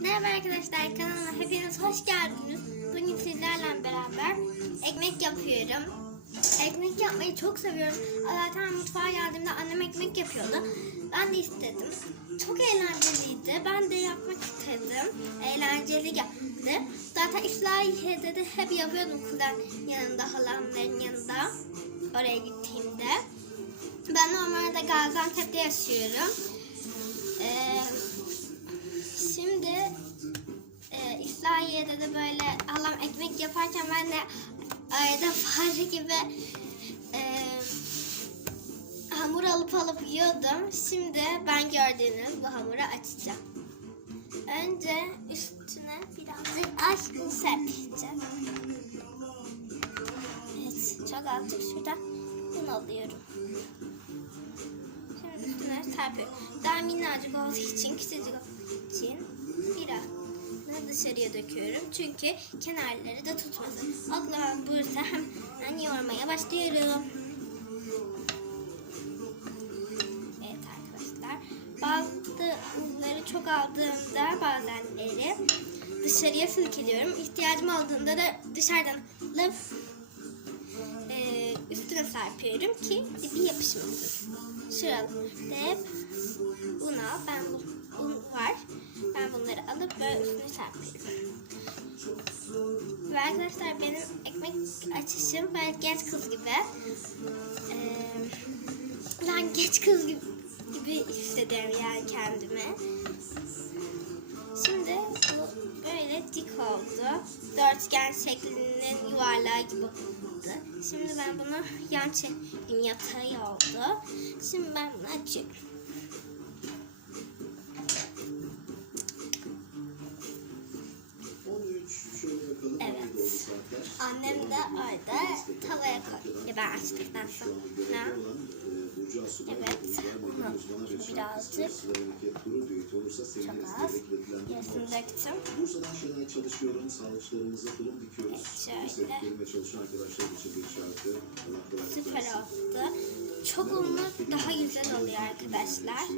Merhaba arkadaşlar kanalıma hepiniz hoş geldiniz. Bugün sizlerle beraber ekmek yapıyorum. Ekmek yapmayı çok seviyorum. Zaten mutfağa geldiğimde annem ekmek yapıyordu. Ben de istedim. Çok eğlenceliydi. Ben de yapmak istedim. Eğlenceli geldi. Zaten İslahiye'de de hep yapıyordum kuzen yanında, halamların yanında. Oraya gittiğimde. Ben normalde Gaziantep'te yaşıyorum. Şimdi e, İslahiye'de de böyle halam ekmek yaparken ben de arada fare gibi e, hamur alıp alıp yiyordum. Şimdi ben gördüğünüz bu hamuru açacağım. Önce üstüne birazcık aşk un serpeceğim. Evet, çok azıcık şuradan un alıyorum. Şimdi üstüne serpiyorum. Daha minnacık olduğu için, küçücük olduğu için biraz dışarıya döküyorum. Çünkü kenarları da tutmasın. Zaman burada hemen yoğurmaya başlıyorum. Evet arkadaşlar. Bazı unları çok aldığımda bazenleri dışarıya silkeliyorum. İhtiyacım olduğunda da dışarıdan alıp e, üstüne serpiyorum ki dibi yapışmasın. Şuralarda hep un al. Ben bu un var. Ben bunları alıp böyle üstüne serpiyorum. Ve arkadaşlar benim ekmek açışım böyle genç kız gibi. Ee, ben genç kız gibi, gibi hissediyorum yani kendimi. Şimdi bu böyle dik oldu. Dörtgen şeklinin yuvarlağı gibi oldu. Şimdi ben bunu yan çevireyim yatay oldu. Şimdi ben bunu açıyorum. Annem de orada tavaya koydu. Ben açtıktan sonra. Evet. Birazcık çok az yarısını döktüm. Bursa'dan Şenay çalışıyorum. Sağlıkçılarımıza tulum dikiyoruz. Şöyle. Allah kolaylık Süper oldu. Çok unlu daha güzel oluyor arkadaşlar.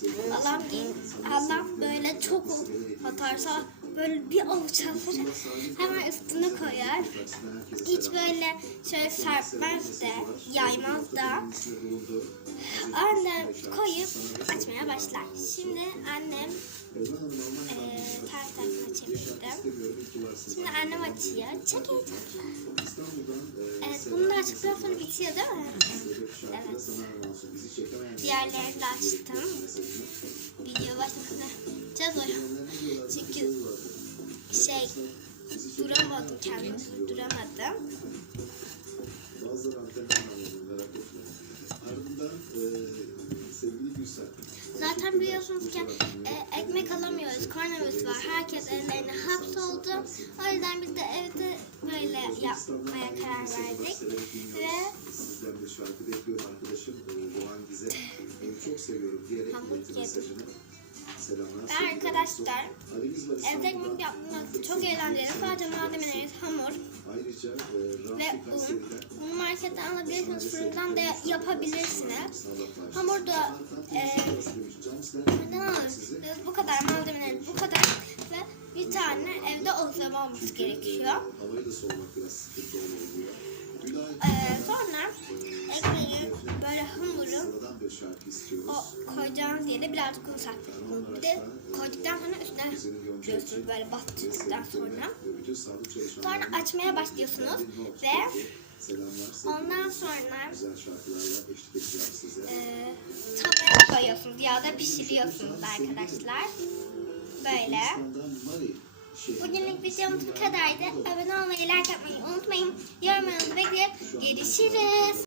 Sevgili Allah, böyle çok atarsa böyle bir avuç alır. Hemen üstüne koyar. Hiç böyle şöyle serpmez de yaymaz da. Annem koyup açmaya başlar. Şimdi annem eee ters tarafına çevirdim. Şimdi annem açıyor. E, Evet bunu da açtıktan sonra bitiyor değil mi? Çekemeyen Diğerlerini de açtım. Video başlasın. Çok zor. Çünkü duramadım kendimi duramadım. Bazıları antenler anladım merak etme. Ardından e, sevgili Gülsen. Zaten biliyorsunuz ki e, ekmek alamıyoruz. Koronavirüs var. Herkes evlerine hapsoldu. O yüzden biz de evde böyle yapmaya karar verdik. Ve Sizden bir şarkı bekliyorum arkadaşım Doğan Giz'e. Çok seviyorum diyerek yedim. mesajını. Selamlar. Arkadaşlar, evde yapmak çok eğlenceli. Sadece malzemelerimiz hamur ve un. Bunu marketten alabilirsiniz. Fırından da yapabilirsiniz. Hamur da e, fırından. Ve Bu kadar malzemeler bu kadar ve bir tane evde olsa olması gerekiyor. Ee, sonra o koyacağınız yere birazcık un serpin. Bir de koyduktan sonra üstüne diyorsunuz böyle bastıktan sonra. Sonra açmaya başlıyorsunuz ve ondan sonra e, tavaya koyuyorsunuz ya da pişiriyorsunuz arkadaşlar. Böyle. Bugünlük videomuz bu kadardı. Abone olmayı, like yapmayı unutmayın. Yorumlarınızı bekliyorum. Görüşürüz.